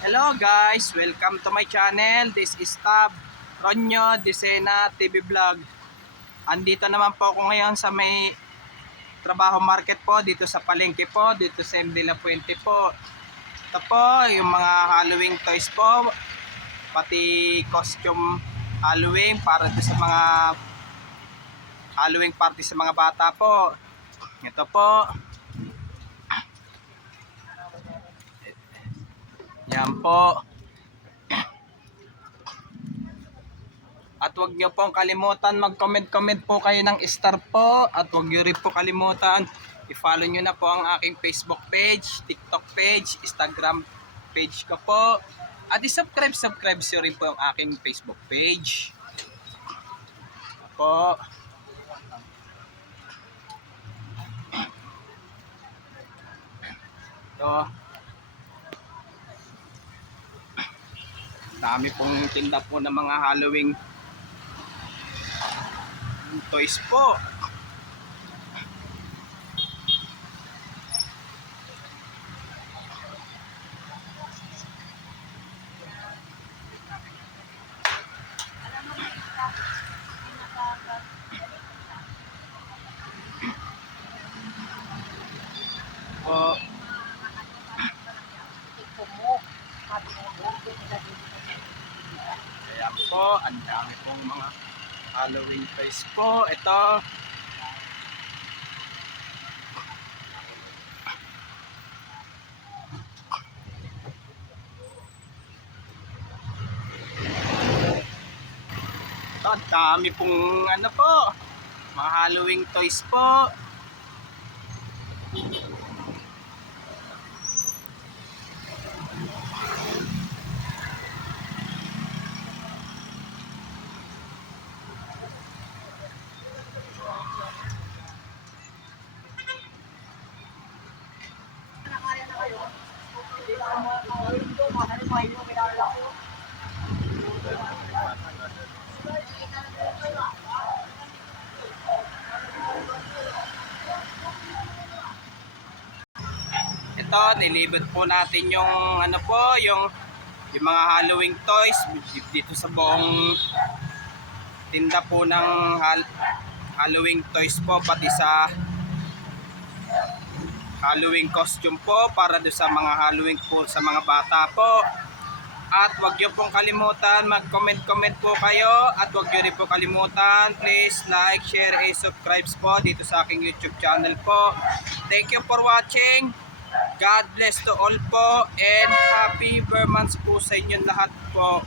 Hello guys, welcome to my channel. This is Tab Ronyo Disena TV Vlog. Andito naman po ako ngayon sa may trabaho market po, dito sa palengke po, dito sa MD La Puente po. Ito po yung mga Halloween toys po, pati costume Halloween para sa mga Halloween party sa mga bata po. Ito po. Yan po. At huwag nyo pong kalimutan mag-comment po kayo ng star po. At huwag nyo rin po kalimutan i-follow nyo na po ang aking Facebook page, TikTok page, Instagram page ko po. At i-subscribe nyo rin po ang aking Facebook page. Po. Ito. Dami pong tinda po ng mga Halloween toys po. Po. Ayan po, ang dami pong mga Halloween toys po. Ito. Ito, ang dami pong ano po, mga Halloween toys po. Ito, nilibot po natin yung ano po, yung mga Halloween toys dito sa buong tinda po ng Halloween toys po, pati sa Halloween costume po para do sa mga Halloween po sa mga bata po. At huwag nyo pong kalimutan mag-comment po kayo, at huwag nyo rin po kalimutan please like, share, and subscribe po dito sa aking YouTube channel po. Thank you for watching. God bless to all po, and happy Vermans po sa inyo lahat po.